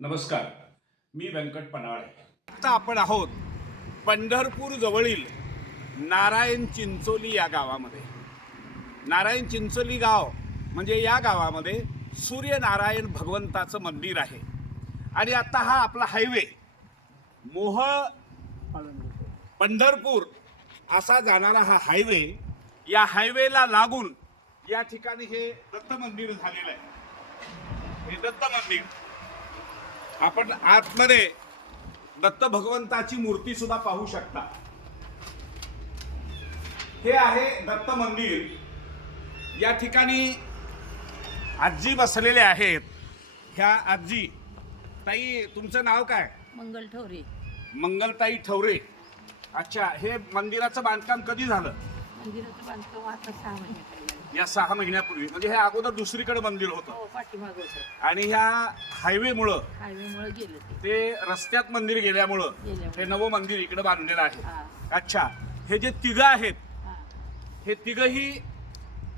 नमस्कार. मी व्यंकट पनाळे आता आपण आहोत पंढरपूर जवळील नारायण चिंचोली या गावामध्ये. नारायण चिंचोली गाव म्हणजे या गावामध्ये सूर्यनारायण भगवंताचं मंदिर आहे. आणि आता हा आपला हायवे मोहळ पंढरपूर असा जाणारा हा हायवे या हायवेला लागून या ठिकाणी हे दत्त मंदिर झालेलं आहे. हे दत्त मंदिर. आपण आतमध्ये दत्त भगवंताची मूर्ती सुद्धा पाहू शकता. हे आहे दत्त मंदिर. या ठिकाणी आजी बसलेले आहेत. ह्या आजी. ताई तुमचं नाव काय? मंगल ठवरे. मंगलताई ठवरे. अच्छा हे मंदिराचं बांधकाम कधी झालं? मंदिराचं बांधकाम आता सहा महिने झाले. या सहा महिन्यापूर्वी. म्हणजे हे अगोदर दुसरीकडे मंदिर होतं. हो पाठीमागं होतं. आणि ह्या हायवेमुळं हायवेमुळे गेलं ते. ते रस्त्यात मंदिर गेल्यामुळं. हे नवं मंदिर इकडे बांधलेलं आहे. हा. अच्छा. हे जे तिघ आहेत हा. हे तिघही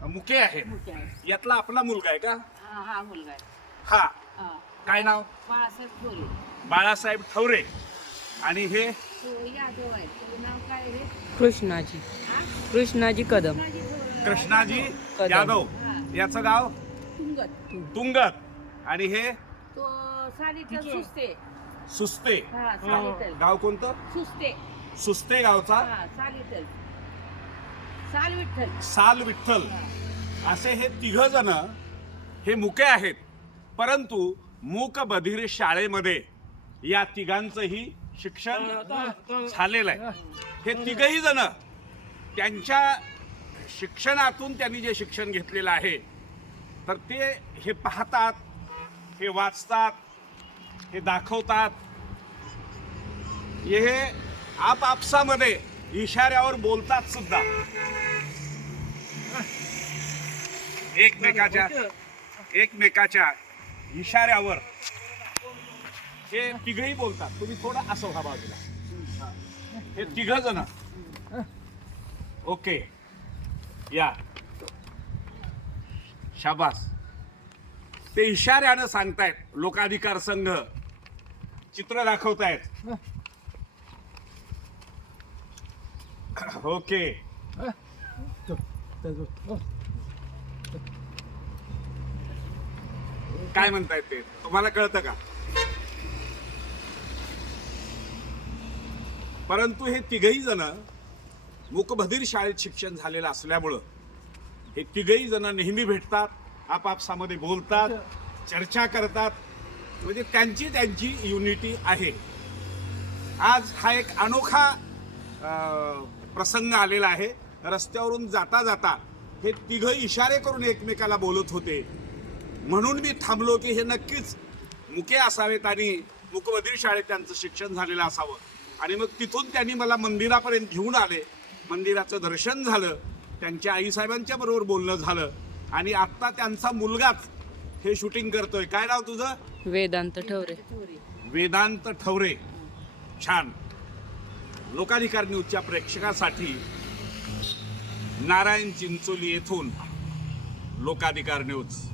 मुके आहेत. मोठे आहे यातला आपला मुलगा आहे का? हा हा मुलगा आहे. हा. हा. काय नाव? बाळासाहेब बाळासाहेब ठवरे आणि हे? तो यादव आहे त्याचं नाव? काय आहे कृष्णाजी. हा? कृष्णाजी कदम. कृष्णाजी कदम. यादव. हा. याचं गाव? तुंगत. तुंगत. आणि हे? तो सुस्ते. सुस्ते. हा सालीटल गाव कोणतं? सुस्ते. सुस्ते गावचा? हा सालीटल साल विठ्ठल. साल विठ्ठल. हा. असे हे तिघ जण हे मुके आहेत. परंतु मूक बधिर शाळेमध्ये या तिघांचंही शिक्षण झालेलं आहे. हे तिघही जण त्यांच्या शिक्षणातून त्यांनी जे शिक्षण घेतलेलं आहे तर ते हे पाहतात हे वाचतात हे दाखवतात. हे आपापसामध्ये इशाऱ्यावर बोलतात सुद्धा. एकमेकाच्या एकमेकाच्या इशाऱ्यावर हे तिघही बोलतात. तुम्ही थोडं असं व्हा बाजूला. हे तिघ जण. ओके. या. शाबास. ते इशाऱ्यानं सांगतायत लोकाधिकार संघ. चित्र दाखवतायत. ओके. काय म्हणतायत ते? तुम्हाला कळतं का? परंतु हे तिघही जण मुकबधीर शाळेत शिक्षण झालेलं असल्यामुळं हे तिघही जण नेहमी भेटतात आपापसामध्ये बोलतात चर्चा करतात. म्हणजे त्यांची त्यांची युनिटी आहे. आज हा एक अनोखा प्रसंग आलेला आहे. रस्त्यावरून जाता जाता हे तिघं इशारे करून एकमेकाला बोलत होते. म्हणून मी थांबलो की हे नक्कीच मुके असावेत आणि मुकबधीर शाळेत त्यांचं शिक्षण झालेलं असावं. आणि मग तिथून त्यांनी मला मंदिरापर्यंत घेऊन आले. मंदिराचं दर्शन झालं. त्यांच्या आईसाहेबांच्या बरोबर बोलणं झालं. आणि आत्ता त्यांचा मुलगाच हे शूटिंग करतोय. काय नाव तुझं? वेदांत ठवरे. ठवरे वेदांत ठवरे. छान. लोकाधिकार न्यूजच्या प्रेक्षकासाठी नारायण चिंचोली येथून लोकाधिकार न्यूज.